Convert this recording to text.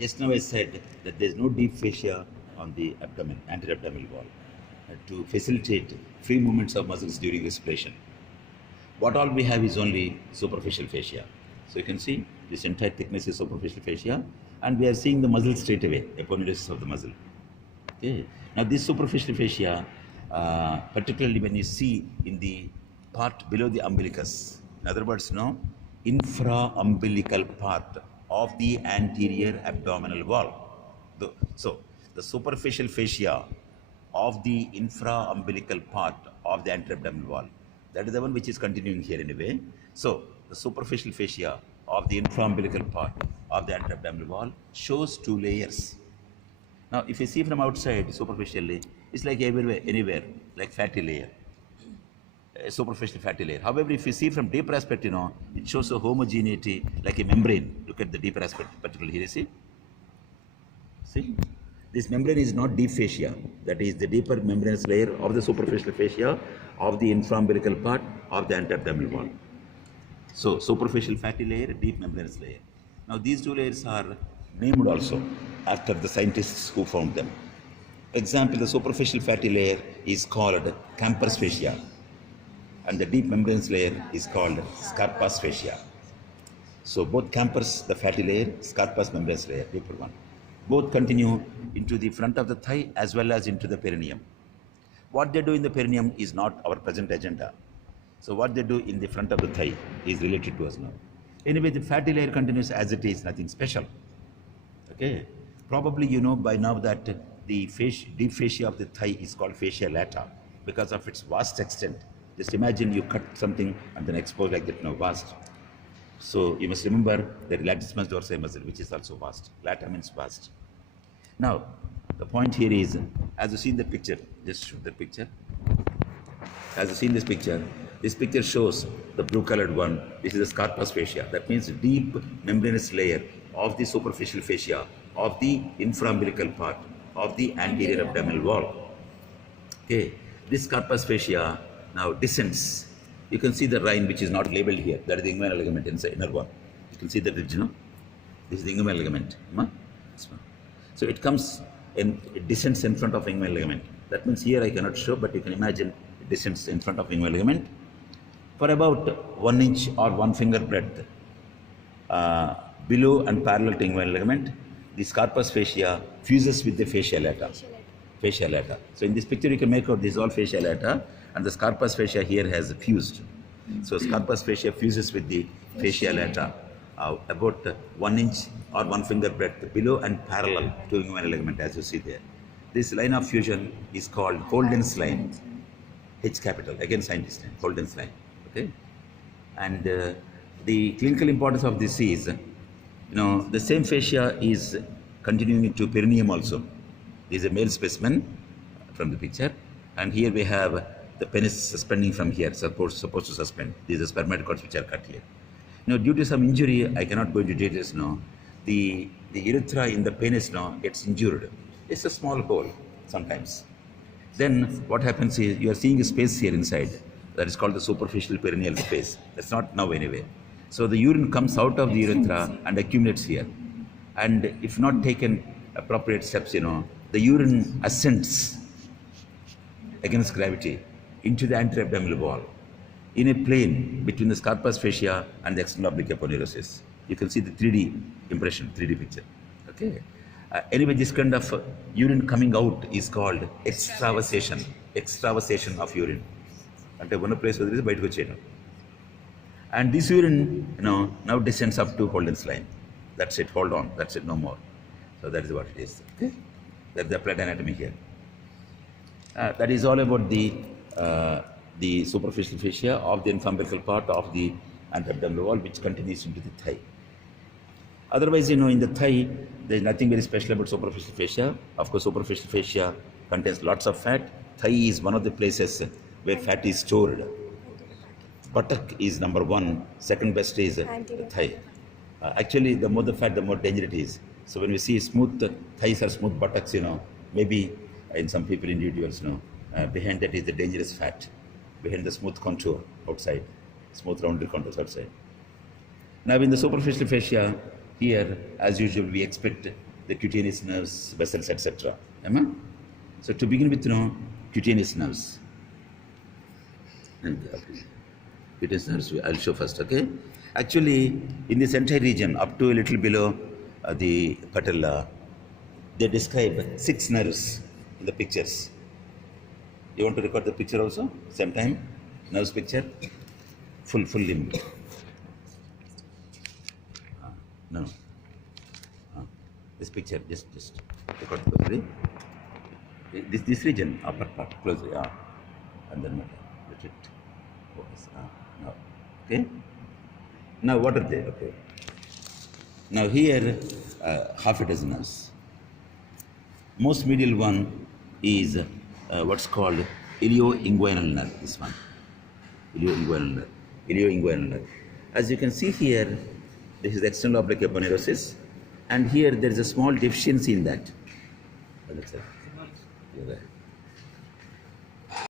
just now I said that there is no deep fascia on the abdomen, anterior abdominal wall, to facilitate free movements of muscles during respiration. What all we have is only superficial fascia. So you can see this entire thickness is superficial fascia, and we are seeing the muscle straight away, aponeurosis of the muscle. Okay. Now this superficial fascia, particularly when you see in the part below the umbilicus, in other words, no, infra-umbilical part of the anterior abdominal wall. So the superficial fascia of the infra-umbilical part of the anterior abdominal wall, that is the one which is continuing here anyway. So the superficial fascia of the infra-umbilical part of the anterior abdominal wall shows two layers. Now, if you see from outside superficially, it's like everywhere, anywhere, like fatty layer, a superficial fatty layer. However, if you see from deeper aspect, you know, it shows a homogeneity like a membrane. Look at the deeper aspect, particularly here, you see? See? This membrane is not deep fascia. That is the deeper membranous layer of the superficial fascia of the infra-umbilical part of the anterior abdominal wall. So, superficial fatty layer, deep membranous layer. Now, these two layers are named also after the scientists who found them. Example, the superficial fatty layer is called Camper's fascia, and the deep membranous layer is called Scarpa's fascia. So both Camper's, the fatty layer, Scarpa's membranous layer, deeper one, both continue into the front of the thigh as well as into the perineum. What they do in the perineum is not our present agenda. So what they do in the front of the thigh is related to us now. Anyway, the fatty layer continues as it is, nothing special. Okay. Probably you know by now that the deep fascia of the thigh is called fascia lata because of its vast extent. Just imagine you cut something and then expose like that, vast. So you must remember the latissimus dorsi muscle, which is also vast. Lata means vast. Now, the point here is, as you see in the picture, just show the picture. As you see in this picture shows the blue colored one. This is the Scarpa's fascia. That means deep membranous layer of the superficial fascia of the infra-umbilical part of the anterior abdominal wall. Okay, this Scarpa's fascia now descends. You can see the line which is not labeled here. That is the inguinal ligament inside inner one. You can see the ridge, no? This is the inguinal ligament. So it comes and it descends in front of inguinal ligament. That means here I cannot show, but you can imagine it descends in front of inguinal ligament for about 1 inch or 1 finger breadth below and parallel to inguinal ligament. The Scarpa's fascia fuses with the fascia lata. Fascia lata. So in this picture you can make out this is all fascia lata, and the Scarpa's fascia here has fused. So Scarpa's fascia fuses with the fascia lata about 1 inch or 1 finger breadth below and parallel to inguinal ligament, as you see there. This line of fusion is called Holden's line. H capital, again scientist name, Holden's line. Okay, and the clinical importance of this is, the same fascia is continuing into perineum also. This is a male specimen from the picture, and here we have the penis suspending from here, supposed to suspend. These are spermatocords which are cut here. Due to some injury, I cannot go into details now. The urethra in the penis now gets injured. It's a small hole sometimes. Then what happens is you are seeing a space here inside that is called the superficial perineal space. That's not now anyway. So the urine comes out of the urethra and accumulates here. And if not taken appropriate steps, the urine ascends against gravity into the anterior abdominal wall in a plane between the Scarpa's fascia and the external oblique aponeurosis. You can see the 3D impression, 3D picture. Okay. Anyway, this kind of urine coming out is called extravasation. Extravasation of urine. Ante one place where there is bite vacheyadam. And this urine, now descends up to Holden's line. That's it. Hold on. That's it. No more. So that is what it is. Okay. That's the applied anatomy here. That is all about the superficial fascia of the infra-umbilical part of the anterior abdominal wall, which continues into the thigh. Otherwise, in the thigh, there is nothing very special about superficial fascia. Of course, superficial fascia contains lots of fat. Thigh is one of the places where fat is stored. Buttock is number 1. Second best is the thigh. Actually, the more the fat, the more danger it is. So when we see smooth thighs or smooth buttocks, maybe in some people, individuals, behind that is the dangerous fat. Behind the smooth contour outside, smooth rounded contours outside. Now in the superficial fascia, here, as usual, we expect the cutaneous nerves, vessels, etc. So to begin with, cutaneous nerves. And cutaneous nerves, I'll show first, okay? Actually, in this entire region, up to a little below the patella, they describe 6 nerves in the pictures. You want to record the picture also? Same time? Nerves picture? Full limb. No. This picture, just record closely. This region, upper part, closely. And then let it focus. Now. Okay? Now what are they? Okay. Now here, half a dozen nerves. Most medial one is what's called ilioinguinal nerve, this one. Ilioinguinal nerve. As you can see here, this is the external oblique aponeurosis, and here there is a small deficiency in that. You're right.